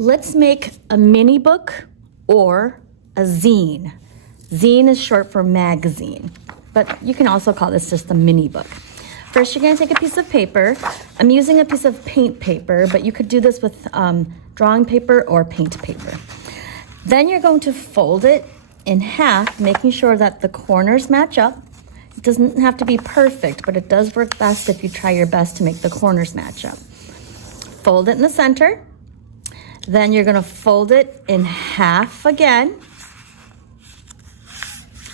Let's make a mini book or a zine. Zine is short for magazine, but you can also call this just a mini book. First, you're going to take a piece of paper. I'm using a piece of paint paper, but you could do this with drawing paper or paint paper. Then you're going to fold it in half, making sure that the corners match up. It doesn't have to be perfect, but it does work best if you try your best to make the corners match up. Fold it in the center. Then you're going to fold it in half again.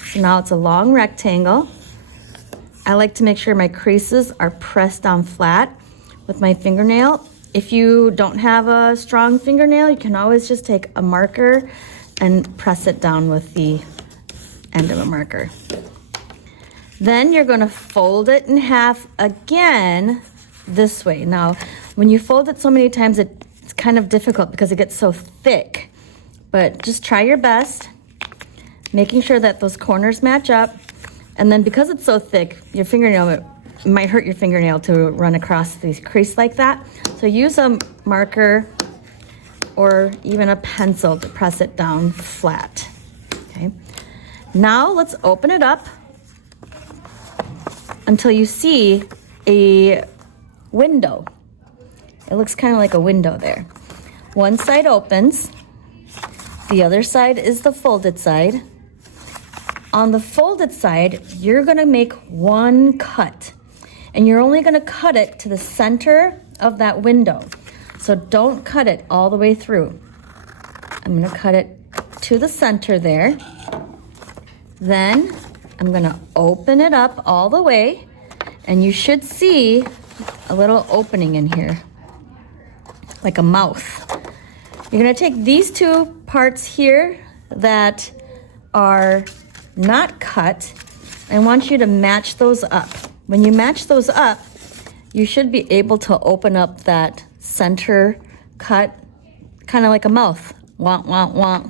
So now it's a long rectangle. I like to make sure my creases are pressed down flat with my fingernail. If you don't have a strong fingernail, you can always just take a marker and press it down with the end of a marker. Then you're going to fold it in half again this way. Now, when you fold it so many times, it's kind of difficult because it gets so thick, but just try your best, making sure that those corners match up. And then because it's so thick, your fingernail, it might hurt your fingernail to run across the crease like that. So use a marker or even a pencil to press it down flat. Okay. Now let's open it up until you see a window. It looks kind of like a window there. One side opens, the other side is the folded side. On the folded side, you're gonna make one cut, and you're only gonna cut it to the center of that window. So don't cut it all the way through. I'm gonna cut it to the center there. Then I'm gonna open it up all the way, and you should see a little opening in here, like a mouth. You're gonna take these two parts here that are not cut. I want you to match those up. When you match those up, you should be able to open up that center cut, kind of like a mouth. Wah, wah, wah.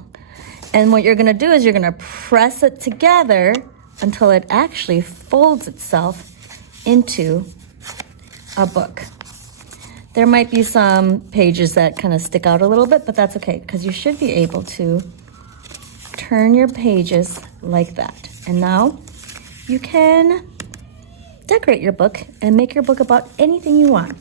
And what you're gonna do is you're gonna press it together until it actually folds itself into a book. There might be some pages that kind of stick out a little bit, but that's okay, because you should be able to turn your pages like that. And now you can decorate your book and make your book about anything you want.